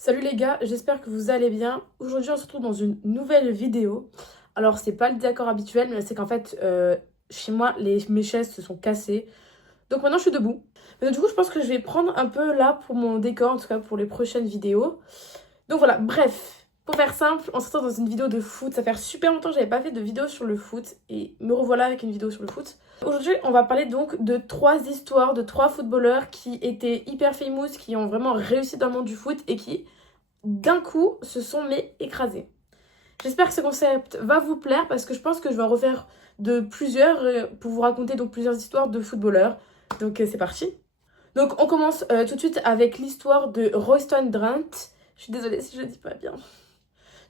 Salut les gars, j'espère que vous allez bien. Aujourd'hui on se retrouve dans une nouvelle vidéo. Alors c'est pas le décor habituel, mais c'est qu'en fait chez moi mes chaises se sont cassées. Donc maintenant je suis debout. Mais du coup je pense que je vais prendre un peu là pour mon décor, en tout cas pour les prochaines vidéos. Donc voilà, bref. Pour faire simple, on se retrouve dans une vidéo de foot. Ça fait super longtemps que j'avais pas fait de vidéo sur le foot. Et me revoilà avec une vidéo sur le foot. Aujourd'hui, on va parler donc de 3 histoires de 3 footballeurs qui étaient hyper famous, qui ont vraiment réussi dans le monde du foot et qui, d'un coup, se sont écrasés. J'espère que ce concept va vous plaire parce que je pense que je vais en refaire de plusieurs pour vous raconter donc plusieurs histoires de footballeurs. Donc c'est parti. Donc on commence tout de suite avec l'histoire de Royston Drenthe. Je suis désolée si je le dis pas bien.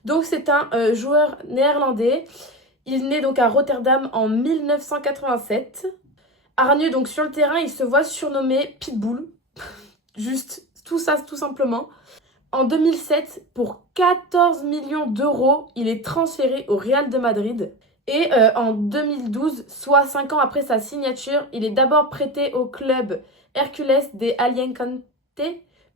Donc c'est un joueur néerlandais. Il naît donc à Rotterdam en 1987. Hargneux donc sur le terrain, il se voit surnommé Pitbull. Juste tout ça, tout simplement. En 2007, pour 14 millions d'euros, il est transféré au Real de Madrid. Et en 2012, soit 5 ans après sa signature, il est d'abord prêté au club Hercules de Alicante,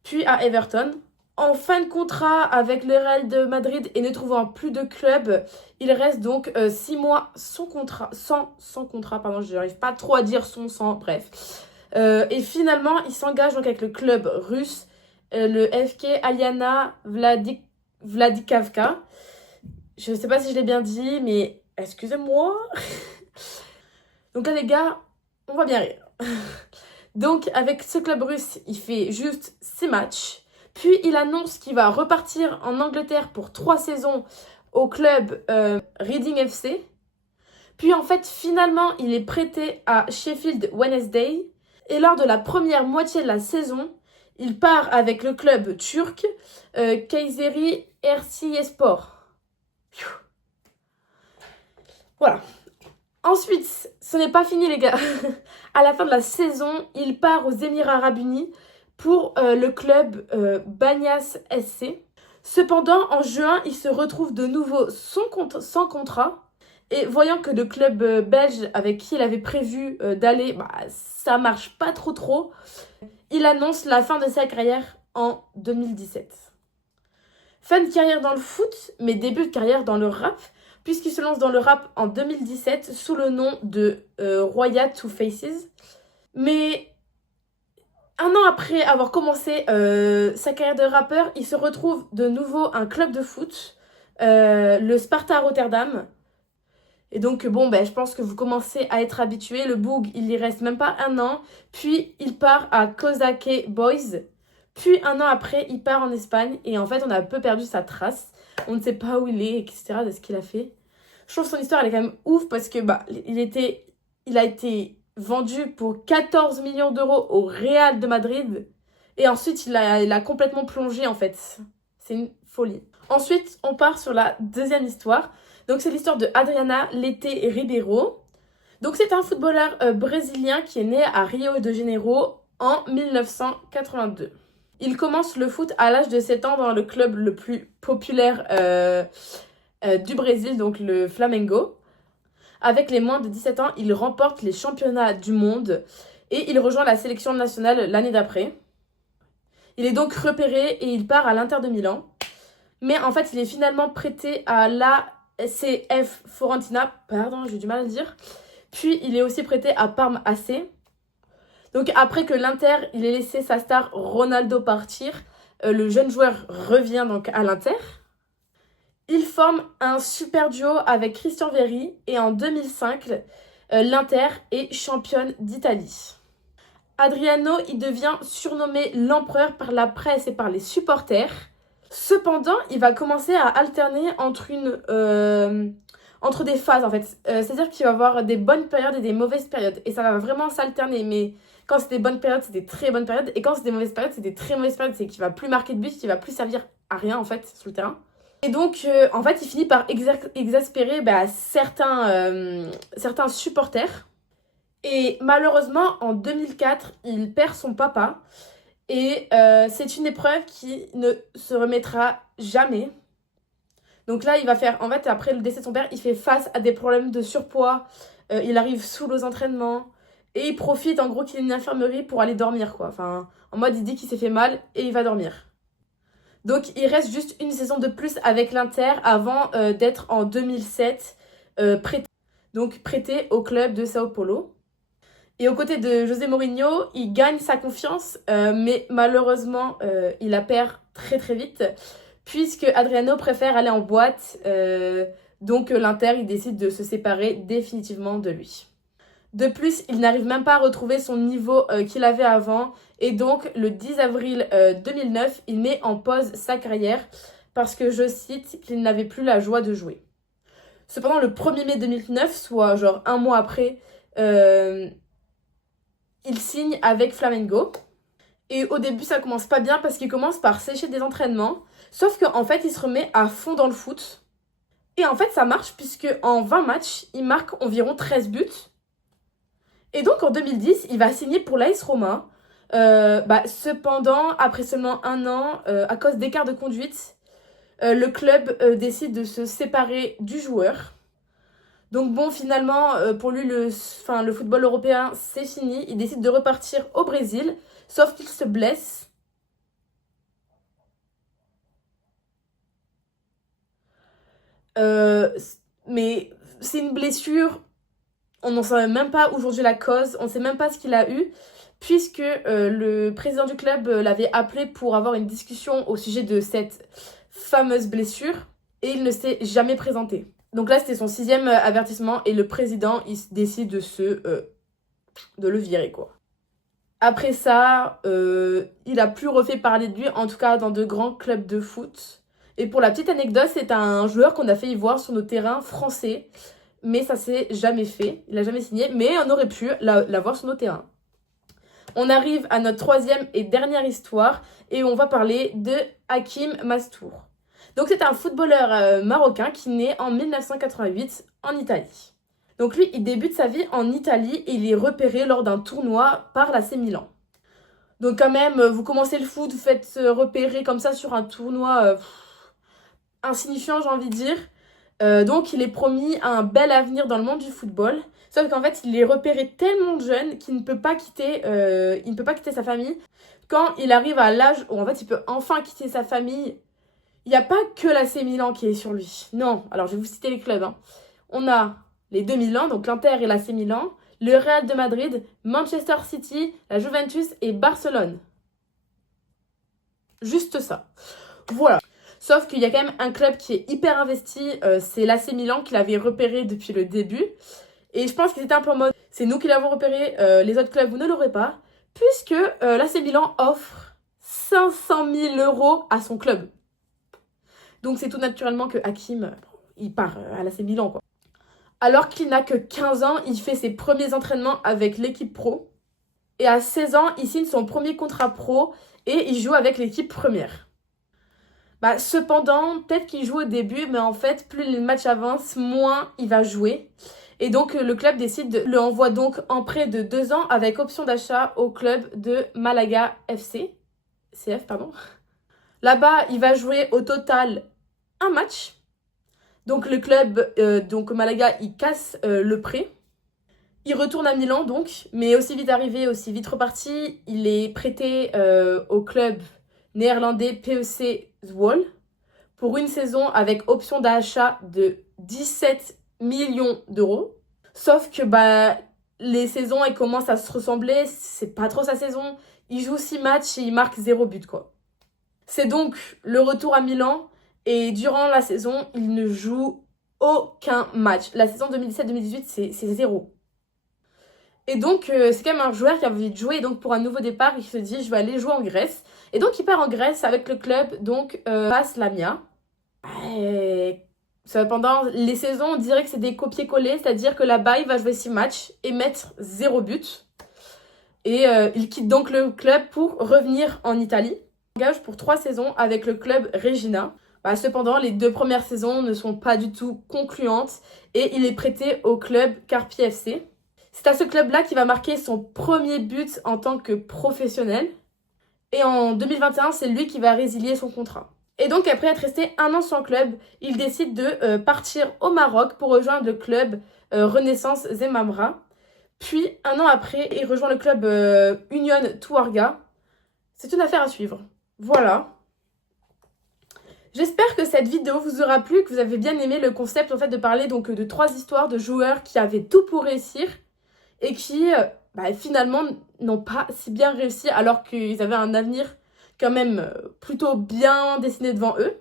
puis à Everton. En fin de contrat avec le Real de Madrid et ne trouvant plus de club, il reste donc 6 mois sans contrat, sans contrat, pardon, je n'arrive pas trop à dire sans, bref. Et finalement, il s'engage donc avec le club russe, le FK Aliana Vladikavka. Je ne sais pas si je l'ai bien dit, mais excusez-moi. Donc là, les gars, on va bien rire. Donc, avec ce club russe, il fait juste 6 matchs. Puis, il annonce qu'il va repartir en Angleterre pour 3 saisons au club Reading FC. Puis, en fait, finalement, il est prêté à Sheffield Wednesday. Et lors de la première moitié de la saison, il part avec le club turc Kayseri Erciyesspor. Voilà. Ensuite, ce n'est pas fini les gars. À la fin de la saison, il part aux Émirats Arabes Unis pour le club Banyas SC. Cependant, en juin, il se retrouve de nouveau sans contrat. Et voyant que le club belge avec qui il avait prévu d'aller, ça marche pas trop, il annonce la fin de sa carrière en 2017. Fin de carrière dans le foot, mais début de carrière dans le rap, puisqu'il se lance dans le rap en 2017 sous le nom de Roya Two Faces. Mais un an après avoir commencé sa carrière de rappeur, il se retrouve de nouveau un club de foot, le Sparta Rotterdam. Et donc, bon, je pense que vous commencez à être habitués. Le Boug, il y reste même pas un an. Puis, il part à Kozake Boys. Puis, un an après, il part en Espagne. Et en fait, on a un peu perdu sa trace. On ne sait pas où il est, etc., de ce qu'il a fait. Je trouve son histoire, elle est quand même ouf parce que, il a été vendu pour 14 millions d'euros au Real de Madrid. Et ensuite, il a complètement plongé, en fait. C'est une folie. Ensuite, on part sur la deuxième histoire. Donc, c'est l'histoire de Adriana Leite Ribeiro. Donc, c'est un footballeur brésilien qui est né à Rio de Janeiro en 1982. Il commence le foot à l'âge de 7 ans dans le club le plus populaire du Brésil, donc le Flamengo. Avec les moins de 17 ans, il remporte les championnats du monde et il rejoint la sélection nationale l'année d'après. Il est donc repéré et il part à l'Inter de Milan. Mais en fait, il est finalement prêté à l'ACF Fiorentina. Pardon, j'ai du mal à le dire. Puis, il est aussi prêté à Parme AC. Donc, après que l'Inter, il ait laissé sa star Ronaldo partir, le jeune joueur revient donc à l'Inter. Il forme un super duo avec Christian Vieri et en 2005, l'Inter est championne d'Italie. Adriano, il devient surnommé l'empereur par la presse et par les supporters. Cependant, il va commencer à alterner entre des phases en fait. C'est-à-dire qu'il va avoir des bonnes périodes et des mauvaises périodes. Et ça va vraiment s'alterner. Mais quand c'est des bonnes périodes, c'est des très bonnes périodes. Et quand c'est des mauvaises périodes, c'est des très mauvaises périodes. C'est qu'il va plus marquer de but, qu'il va plus servir à rien en fait sur le terrain. Et donc, en fait, il finit par exaspérer certains supporters. Et malheureusement, en 2004, il perd son papa. Et c'est une épreuve qui ne se remettra jamais. Donc là, il va faire, en fait, après le décès de son père, il fait face à des problèmes de surpoids. Il arrive saoul aux entraînements. Et il profite, en gros, qu'il ait une infirmerie pour aller dormir, quoi. Enfin, en mode, il dit qu'il s'est fait mal et il va dormir. Donc il reste juste une saison de plus avec l'Inter avant d'être en 2007 prêté au club de Sao Paulo. Et aux côtés de José Mourinho, il gagne sa confiance, mais malheureusement, il la perd très très vite, puisque Adriano préfère aller en boîte, donc l'Inter, il décide de se séparer définitivement de lui. De plus, il n'arrive même pas à retrouver son niveau qu'il avait avant, et donc le 10 avril 2009, il met en pause sa carrière, parce que, je cite, qu'il n'avait plus la joie de jouer. Cependant, le 1er mai 2009, soit genre un mois après, il signe avec Flamengo. Et au début, ça commence pas bien parce qu'il commence par sécher des entraînements. Sauf qu'en fait, il se remet à fond dans le foot. Et en fait, ça marche puisque en 20 matchs, il marque environ 13 buts. Et donc, en 2010, il va signer pour l'AS Roma. Cependant, après seulement un an, à cause d'écart de conduite, le club décide de se séparer du joueur. Donc bon, finalement, pour lui, le football européen, c'est fini. Il décide de repartir au Brésil, sauf qu'il se blesse. Mais c'est une blessure, on n'en sait même pas aujourd'hui la cause, on ne sait même pas ce qu'il a eu, puisque le président du club l'avait appelé pour avoir une discussion au sujet de cette fameuse blessure, et il ne s'est jamais présenté. Donc là, c'était son 6e avertissement et le président, il décide de le virer, quoi. Après ça, il a plus refait parler de lui, en tout cas dans de grands clubs de foot. Et pour la petite anecdote, c'est un joueur qu'on a fait y voir sur nos terrains français, mais ça s'est jamais fait, il a jamais signé, mais on aurait pu la voir sur nos terrains. On arrive à notre 3e et dernière histoire, et on va parler de Hakim Mastour. Donc c'est un footballeur marocain qui naît en 1988 en Italie. Donc lui, il débute sa vie en Italie et il est repéré lors d'un tournoi par l'AC Milan. Donc quand même, vous commencez le foot, vous faites repérer comme ça sur un tournoi insignifiant, j'ai envie de dire. Donc il est promis à un bel avenir dans le monde du football. Sauf qu'en fait, il est repéré tellement jeune qu'il ne peut pas quitter sa famille. Quand il arrive à l'âge où en fait il peut enfin quitter sa famille, il n'y a pas que l'AC Milan qui est sur lui. Non, alors je vais vous citer les clubs. On a les deux Milan, donc l'Inter et l'AC Milan, le Real de Madrid, Manchester City, la Juventus et Barcelone. Juste ça. Voilà. Sauf qu'il y a quand même un club qui est hyper investi, c'est l'AC Milan qui l'avait repéré depuis le début. Et je pense qu'ils étaient un peu en mode, c'est nous qui l'avons repéré, les autres clubs, vous ne l'aurez pas. Puisque l'AC Milan offre 500 000 € à son club. Donc c'est tout naturellement que Hakim, il part à l'AC Milan, quoi. Alors qu'il n'a que 15 ans, il fait ses premiers entraînements avec l'équipe pro. Et à 16 ans, il signe son premier contrat pro et il joue avec l'équipe première. Cependant, peut-être qu'il joue au début, mais en fait, plus les matchs avancent, moins il va jouer. Et donc, le club décide de le envoie donc en prêt de 2 ans avec option d'achat au club de Malaga CF. Là-bas, il va jouer au total un match. Donc le club, Malaga, il casse le prêt. Il retourne à Milan donc, mais aussi vite arrivé, aussi vite reparti. Il est prêté au club néerlandais PEC Zwolle pour une saison avec option d'achat de 17 millions d'euros. Sauf que les saisons, elles commencent à se ressembler, c'est pas trop sa saison. Il joue 6 matchs et il marque 0 but, quoi. C'est donc le retour à Milan. Et durant la saison, il ne joue aucun match. La saison 2017-2018, c'est 0. Et donc, c'est quand même un joueur qui a envie de jouer. Et donc, pour un nouveau départ, il se dit, je vais aller jouer en Grèce. Et donc, il part en Grèce avec le club, Pass Lamia. Cependant, les saisons, on dirait que c'est des copier-coller. C'est-à-dire que là-bas, il va jouer 6 matchs et mettre 0 but. Et il quitte donc le club pour revenir en Italie. Il engage pour 3 saisons avec le club Regina. Cependant, les 2 premières saisons ne sont pas du tout concluantes et il est prêté au club Carpi FC. C'est à ce club-là qu'il va marquer son premier but en tant que professionnel. Et en 2021, c'est lui qui va résilier son contrat. Et donc, après être resté 1 an sans club, il décide de partir au Maroc pour rejoindre le club Renaissance Zemamra. Puis, 1 an après, il rejoint le club Union Touarga. C'est une affaire à suivre. Voilà. J'espère que cette vidéo vous aura plu, que vous avez bien aimé le concept en fait de parler donc de 3 histoires de joueurs qui avaient tout pour réussir et qui finalement n'ont pas si bien réussi alors qu'ils avaient un avenir quand même plutôt bien dessiné devant eux.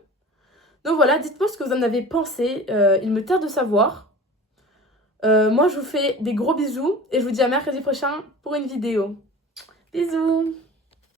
Donc voilà, dites-moi ce que vous en avez pensé, il me tarde de savoir. Moi je vous fais des gros bisous et je vous dis à mercredi prochain pour une vidéo. Bisous!